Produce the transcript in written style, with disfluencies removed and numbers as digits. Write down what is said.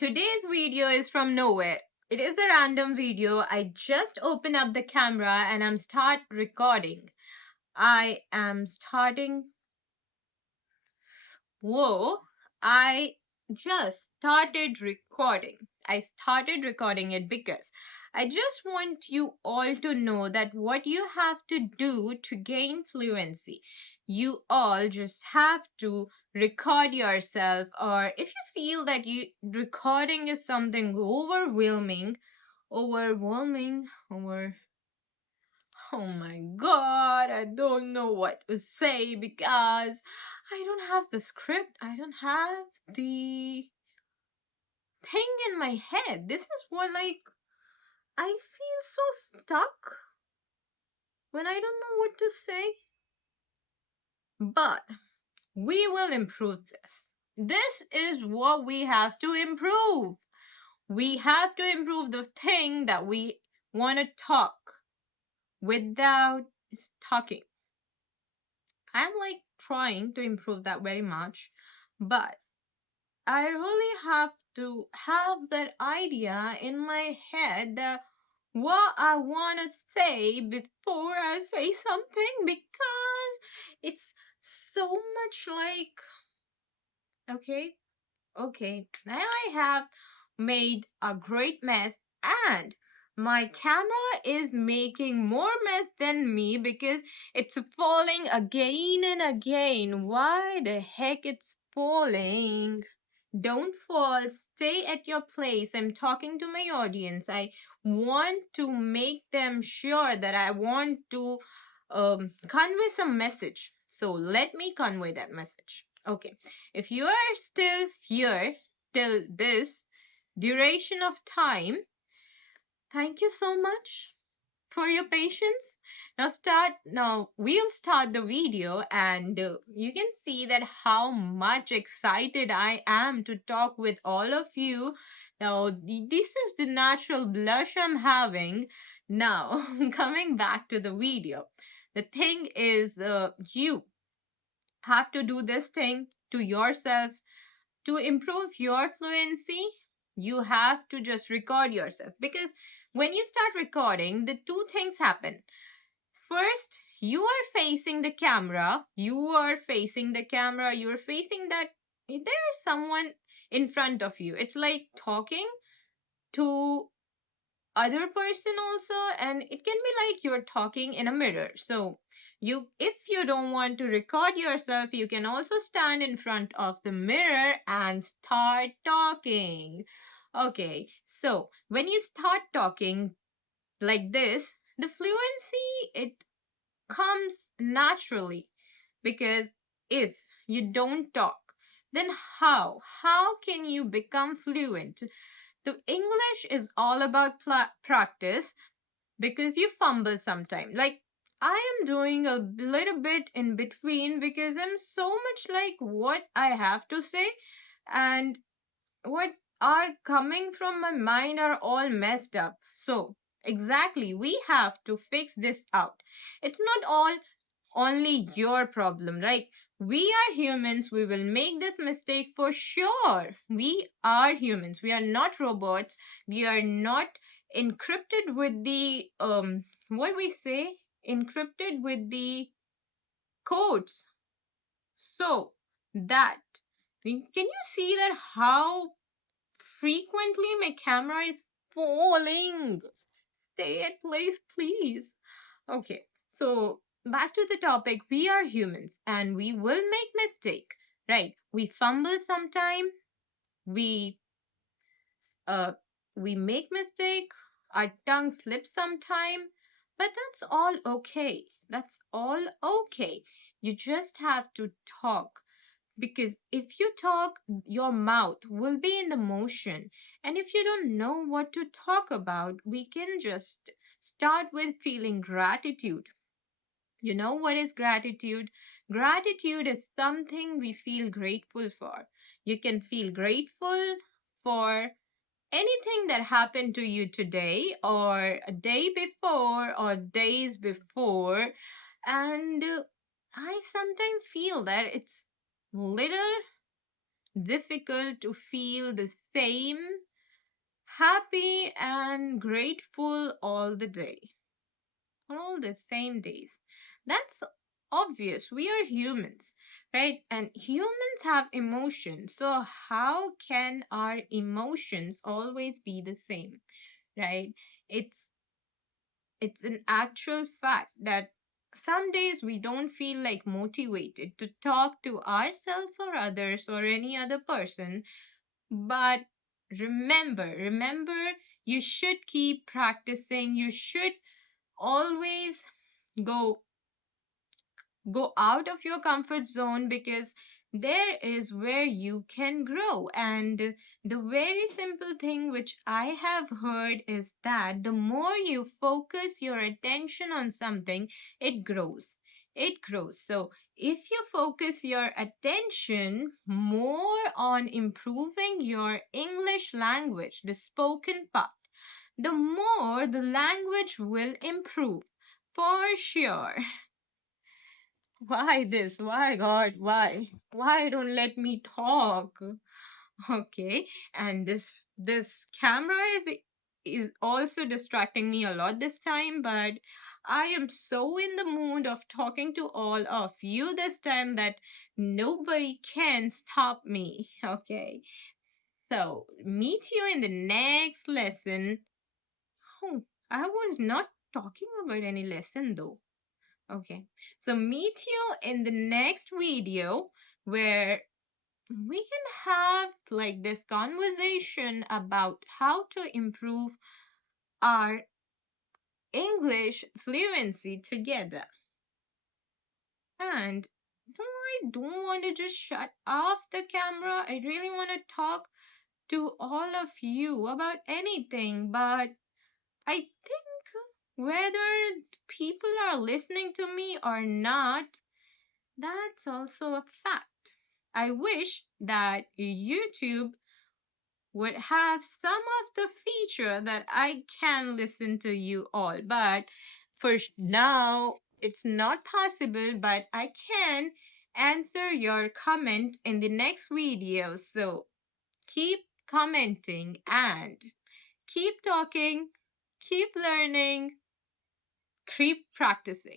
Today's video is from nowhere. It is a random video. I just open up the camera and I'm start recording. I am starting. Whoa, I just started recording. I started recording it because I just want you all to know that what you have to do to gain fluency. You all just have to record yourself, or if you feel that you recording is something overwhelming, oh my god, I don't know what to say because I don't have the script. I don't have the thing in my head. This is what, like, I feel so stuck when I don't know what to say. But we will improve this. This is what we have to improve. We have to improve the thing that we want to talk without talking. I'm like trying to improve that very much, but I really have to have that idea in my head that what I want to say before I say something because it's so much like, okay, okay, now I have made a great mess and my camera is making more mess than me because it's falling again and again. Why the heck it's falling? Don't fall. Stay at your place. I'm talking to my audience. I want to make them sure that I want to convey some message. So let me convey that message. Okay. If you are still here till this duration of time, thank you so much for your patience. Now we'll start the video and you can see that how much excited I am to talk with all of you. Now this is the natural blush I'm having. Now coming back to the video. The thing is you have to do this thing to yourself to improve your fluency. You have to just record yourself because when you start recording, the two things happen. First, you are facing the camera. You're facing that there's someone in front of you. It's like talking to other person also, and it can be like you're talking in a mirror. So if you don't want to record yourself, you can also stand in front of the mirror and start talking. Okay, so when you start talking like this, the fluency, it comes naturally because if you don't talk, then how can you become fluent? The English is all about practice because you fumble sometime. Like I am doing a little bit in between because I'm so much like what I have to say and what are coming from my mind are all messed up. So exactly, we have to fix this out. It's not all only your problem. Like, we are humans, we will make this mistake for sure. We are humans, we are not robots, we are not encrypted with the what we say, encrypted with the codes. So that, can you see that how frequently my camera is falling? Stay at place, please. Okay, so back to the topic. We are humans and we will make mistake, right? We fumble sometime. We uh we make mistake. Our tongue slips sometime, but that's all okay. That's all okay. You just have to talk because if you talk, your mouth will be in the motion. And if you don't know what to talk about, we can just start with feeling gratitude. You know what is gratitude? Gratitude is something we feel grateful for. You can feel grateful for anything that happened to you today, or a day before, or days before. And I sometimes feel that it's little difficult to feel the same happy and grateful all the day, all the same days. That's obvious. We are humans, right? And humans have emotions. So, how can our emotions always be the same, right? It's it's an actual fact that some days we don't feel like motivated to talk to ourselves or others or any other person. But remember, you should keep practicing. You should always go go out of your comfort zone, because there is where you can grow. And the very simple thing which I have heard is that the more you focus your attention on something, it grows. It grows. So if you focus your attention more on improving your English language, the spoken part, the more the language will improve for sure. Why this? Why, God? Why? Why don't let me talk? Okay. And this camera is also distracting me a lot this time, but I am so in the mood of talking to all of you this time that nobody can stop me. Okay. So, meet you in the next lesson. Oh, I was not talking about any lesson though. Okay. So meet you in the next video where we can have like this conversation about how to improve our English fluency together. And no, I don't want to just shut off the camera. I really want to talk to all of you about anything, but I think whether people are listening to me or not, that's also a fact. I wish that YouTube would have some of the feature that I can listen to you all, but for now it's not possible, but I can answer your comment in the next video. So keep commenting and keep talking, keep learning, keep practicing.